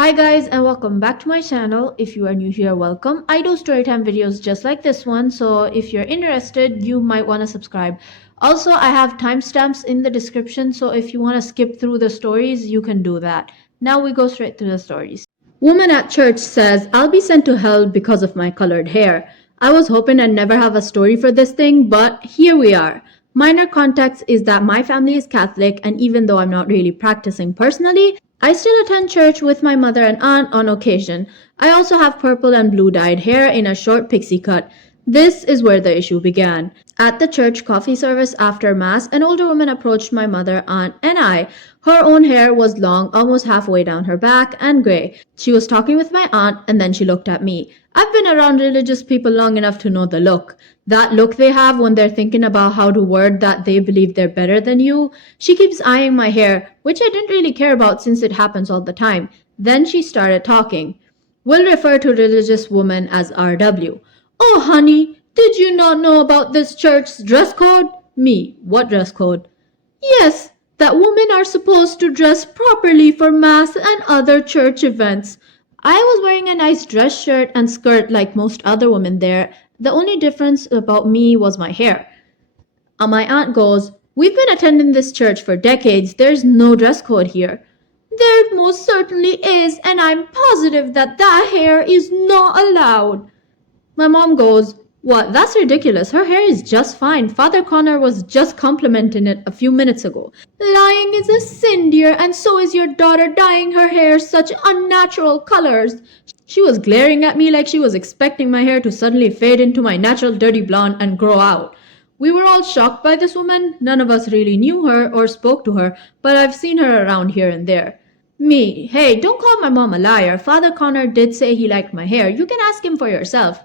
Hi guys and welcome back to my channel. If you are new here, welcome. I do storytime videos just like this one, so if you're interested, you might want to subscribe. Also, I have timestamps in the description, so if you want to skip through the stories, you can do that. Now we go straight to the stories. Woman at church says, I'll be sent to hell because of my colored hair. I was hoping I'd never have a story for this thing, but here we are. Minor context is that my family is Catholic, and even though I'm not really practicing personally, I still attend church with my mother and aunt on occasion. I also have purple and blue dyed hair in a short pixie cut. This is where the issue began. At the church coffee service after Mass, an older woman approached my mother, aunt, and I. Her own hair was long, almost halfway down her back, and gray. She was talking with my aunt, and then she looked at me. I've been around religious people long enough to know the look. That look they have when they're thinking about how to word that they believe they're better than you. She keeps eyeing my hair, which I didn't really care about since it happens all the time. Then she started talking. We'll refer to religious woman as RW. Oh, honey, did you not know about this church's dress code? Me, what dress code? Yes, that women are supposed to dress properly for Mass and other church events. I was wearing a nice dress shirt and skirt like most other women there. The only difference about me was my hair. My aunt goes, We've been attending this church for decades. There's no dress code here. There most certainly is, and I'm positive that hair is not allowed. My mom goes, What? That's ridiculous. Her hair is just fine. Father Connor was just complimenting it a few minutes ago. Lying is a sin, dear, and so is your daughter dyeing her hair such unnatural colors. She was glaring at me like she was expecting my hair to suddenly fade into my natural dirty blonde and grow out. We were all shocked by this woman. None of us really knew her or spoke to her, but I've seen her around here and there. Me, hey, don't call my mom a liar. Father Connor did say he liked my hair. You can ask him for yourself.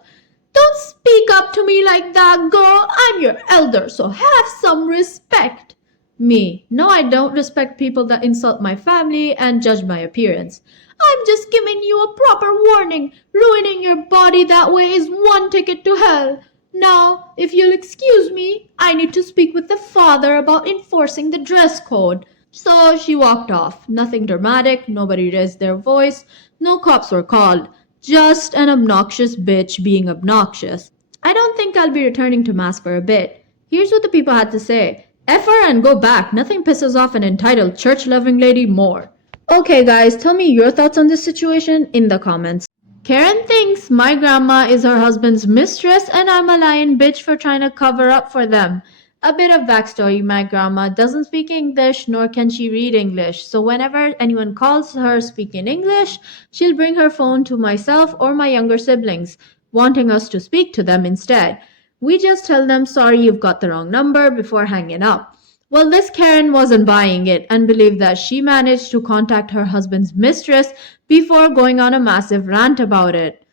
Don't speak up to me like that, girl. I'm your elder, so have some respect. Me, no, I don't respect people that insult my family and judge my appearance. I'm just giving you a proper warning. Ruining your body that way is one ticket to hell. Now, if you'll excuse me, I need to speak with the father about enforcing the dress code. So she walked off. Nothing dramatic, nobody raised their voice, no cops were called. Just an obnoxious bitch being obnoxious. I don't think I'll be returning to Mass for a bit. Here's what the people had to say. F her and go back. Nothing pisses off an entitled church-loving lady more. Okay guys, tell me your thoughts on this situation in the comments. Karen thinks my grandma is her husband's mistress and I'm a lying bitch for trying to cover up for them. A bit of backstory, my grandma doesn't speak English nor can she read English, so whenever anyone calls her speaking English, she'll bring her phone to myself or my younger siblings, wanting us to speak to them instead. We just tell them, sorry, you've got the wrong number before hanging up. Well, this Karen wasn't buying it and believed that she managed to contact her husband's mistress before going on a massive rant about it.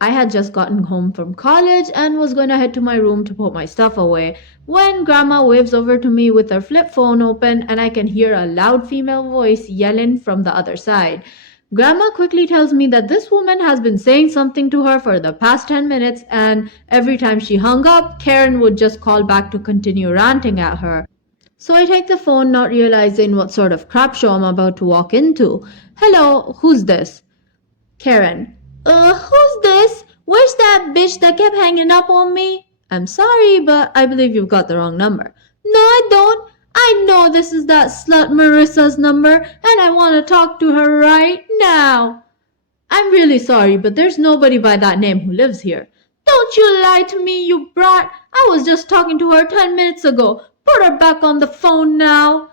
I had just gotten home from college and was going to head to my room to put my stuff away when Grandma waves over to me with her flip phone open and I can hear a loud female voice yelling from the other side. Grandma quickly tells me that this woman has been saying something to her for the past 10 minutes and every time she hung up, Karen would just call back to continue ranting at her. So I take the phone, not realizing what sort of crap show I'm about to walk into. Hello, who's this? Karen. Who's this? Where's that bitch that kept hanging up on me? I'm sorry, but I believe you've got the wrong number. No, I don't. I know this is that slut Marissa's number, and I want to talk to her right now. I'm really sorry, but there's nobody by that name who lives here. Don't you lie to me, you brat. I was just talking to her 10 minutes ago. Put her back on the phone now.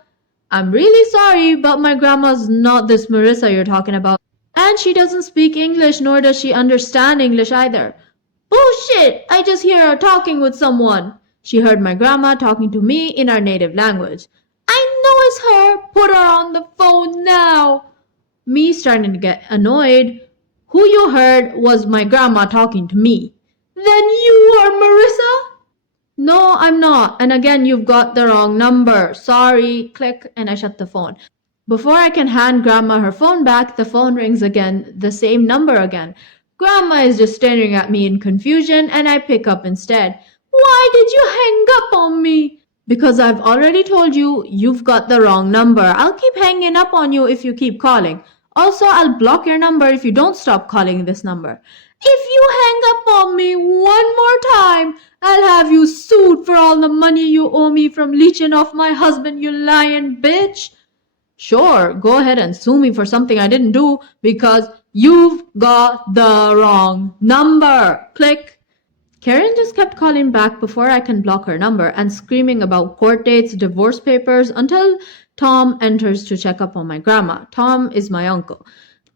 I'm really sorry, but my grandma's not this Marissa you're talking about. And she doesn't speak English, nor does she understand English either. Bullshit! I just hear her talking with someone. She heard my grandma talking to me in our native language. I know it's her. Put her on the phone now. Me starting to get annoyed. Who you heard was my grandma talking to me. Then you are Marissa? No, I'm not. And again, you've got the wrong number. Sorry. Click, and I shut the phone. Before I can hand Grandma her phone back, the phone rings again, the same number again. Grandma is just staring at me in confusion and I pick up instead. Why did you hang up on me? Because I've already told you, you've got the wrong number. I'll keep hanging up on you if you keep calling. Also, I'll block your number if you don't stop calling this number. If you hang up on me one more time, I'll have you sued for all the money you owe me from leeching off my husband, you lying bitch. Sure, go ahead and sue me for something I didn't do because you've got the wrong number. Click. Karen just kept calling back before I can block her number and screaming about court dates, divorce papers until Tom enters to check up on my grandma. Tom is my uncle.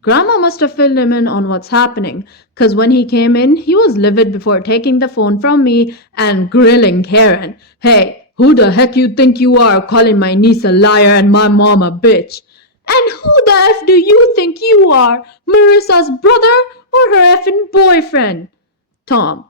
Grandma must have filled him in on what's happening, because when he came in, he was livid before taking the phone from me and grilling Karen. Hey, who the heck you think you are calling my niece a liar and my mom a bitch? And who the F do you think you are, Marissa's brother or her effing boyfriend? Tom.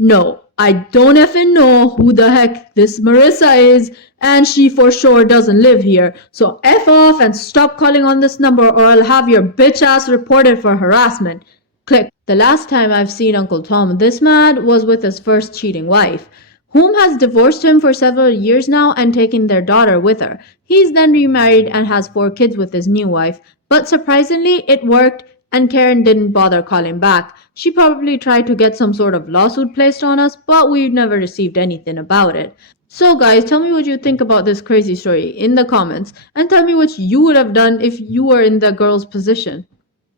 No, I don't effing know who the heck this Marissa is, and she for sure doesn't live here. So F off and stop calling on this number or I'll have your bitch ass reported for harassment. Click. The last time I've seen Uncle Tom this mad was with his first cheating wife, whom has divorced him for several years now and taken their daughter with her. He's then remarried and has 4 kids with his new wife, but surprisingly it worked and Karen didn't bother calling back. She probably tried to get some sort of lawsuit placed on us, but we've never received anything about it. So guys, tell me what you think about this crazy story in the comments, and tell me what you would have done if you were in the girl's position.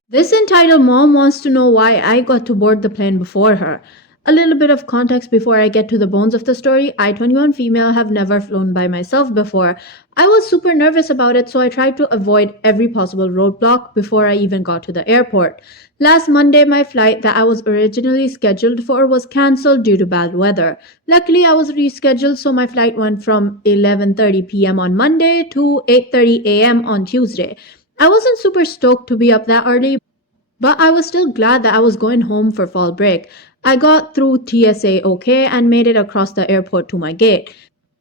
This entitled mom wants to know why I got to board the plane before her. A little bit of context before I get to the bones of the story. I, 21 female, have never flown by myself before. I was super nervous about it, so I tried to avoid every possible roadblock before I even got to the airport. Last Monday, my flight that I was originally scheduled for was cancelled due to bad weather. Luckily, I was rescheduled, so my flight went from 11:30 p.m. on Monday to 8:30 a.m. on Tuesday. I wasn't super stoked to be up that early, but I was still glad that I was going home for fall break. I got through TSA okay and made it across the airport to my gate.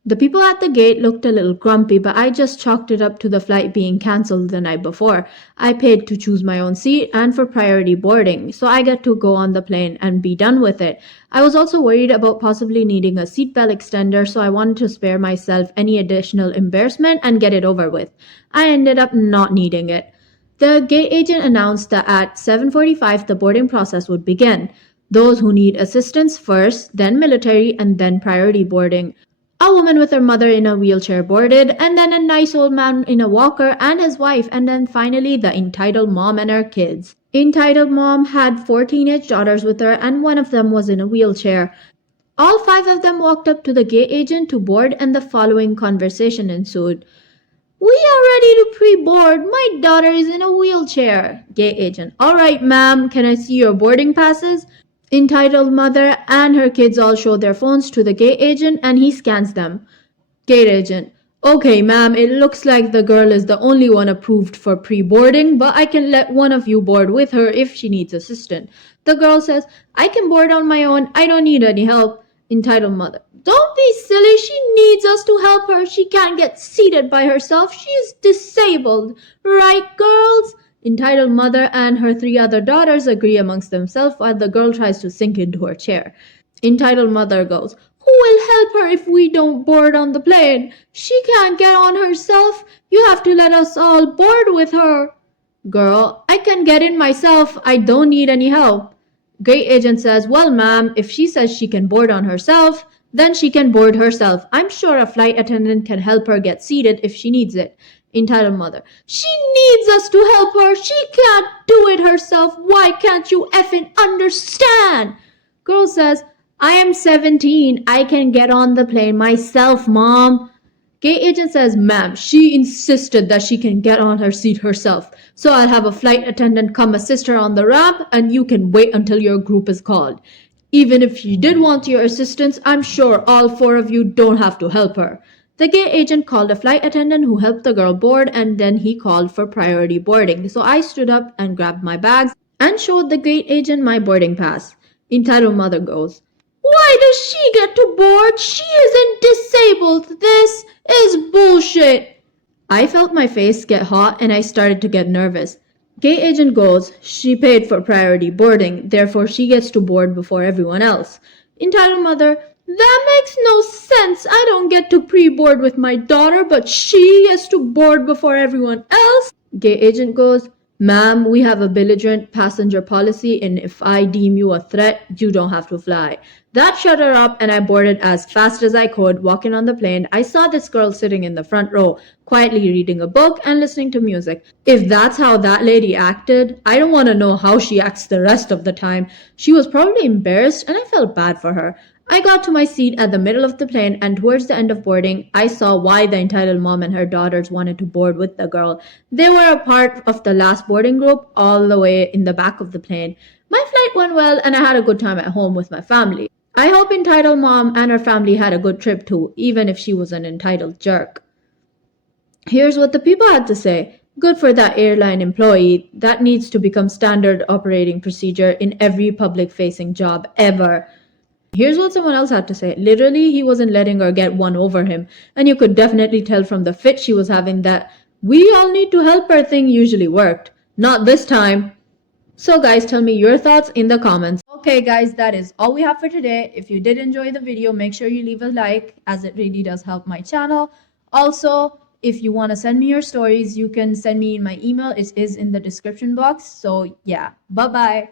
The people at the gate looked a little grumpy, but I just chalked it up to the flight being cancelled the night before. I paid to choose my own seat and for priority boarding, so I get to go on the plane and be done with it. I was also worried about possibly needing a seatbelt extender, so I wanted to spare myself any additional embarrassment and get it over with. I ended up not needing it. The gate agent announced that at 7:45 the boarding process would begin. Those who need assistance first, then military, and then priority boarding. A woman with her mother in a wheelchair boarded, and then a nice old man in a walker and his wife, and then finally the entitled mom and her kids. Entitled mom had 4 teenage daughters with her, and one of them was in a wheelchair. All 5 of them walked up to the gate agent to board, and the following conversation ensued. We are ready to pre-board. My daughter is in a wheelchair. Gate agent. All right, ma'am. Can I see your boarding passes? Entitled mother and her kids all show their phones to the gate agent and he scans them. Gate agent. Okay, ma'am, it looks like the girl is the only one approved for pre-boarding, but I can let one of you board with her if she needs assistance. The girl says, I can board on my own. I don't need any help. Entitled mother. Don't be silly. She needs us to help her. She can't get seated by herself. She is disabled. Right, girls? Entitled mother and her 3 other daughters agree amongst themselves while the girl tries to sink into her chair. Entitled mother goes, who will help her if we don't board on the plane? She can't get on herself. You have to let us all board with her. Girl, I can get in myself. I don't need any help. Gate agent says, well, ma'am, if she says she can board on herself, then she can board herself. I'm sure a flight attendant can help her get seated if she needs it. Entitled mother. She needs us to help her. She can't do it herself. Why can't you effing understand? Girl says, I am 17. I can get on the plane myself, mom. Gate agent says, ma'am, she insisted that she can get on her seat herself. So I'll have a flight attendant come assist her on the ramp and you can wait until your group is called. Even if she did want your assistance, I'm sure all 4 of you don't have to help her. The gate agent called a flight attendant who helped the girl board and then he called for priority boarding. So I stood up and grabbed my bags and showed the gate agent my boarding pass. Entitled mother goes, why does she get to board? She isn't disabled. This is bullshit. I felt my face get hot and I started to get nervous. Gate agent goes, she paid for priority boarding, therefore she gets to board before everyone else. Entitled mother, that makes no sense. I don't get to pre-board with my daughter, but she gets to board before everyone else. Gate agent goes, Ma'am, we have a belligerent passenger policy, and if I deem you a threat, you don't have to fly. That shut her up, and I boarded as fast as I could. Walking on the plane, I saw this girl sitting in the front row, quietly reading a book and listening to music. If that's how that lady acted, I don't want to know how she acts the rest of the time. She was probably embarrassed, and I felt bad for her. I got to my seat at the middle of the plane, and towards the end of boarding, I saw why the entitled mom and her daughters wanted to board with the girl. They were a part of the last boarding group, all the way in the back of the plane. My flight went well, and I had a good time at home with my family. I hope entitled mom and her family had a good trip too, even if she was an entitled jerk. Here's what the people had to say. Good for that airline employee. That needs to become standard operating procedure in every public facing job ever. Here's what someone else had to say. Literally, he wasn't letting her get one over him. And you could definitely tell from the fit she was having that we all need to help her thing usually worked. Not this time. So guys, tell me your thoughts in the comments. Okay guys, that is all we have for today. If you did enjoy the video, make sure you leave a like as it really does help my channel. Also, if you want to send me your stories, you can send me in my email. It is in the description box. So yeah, bye bye.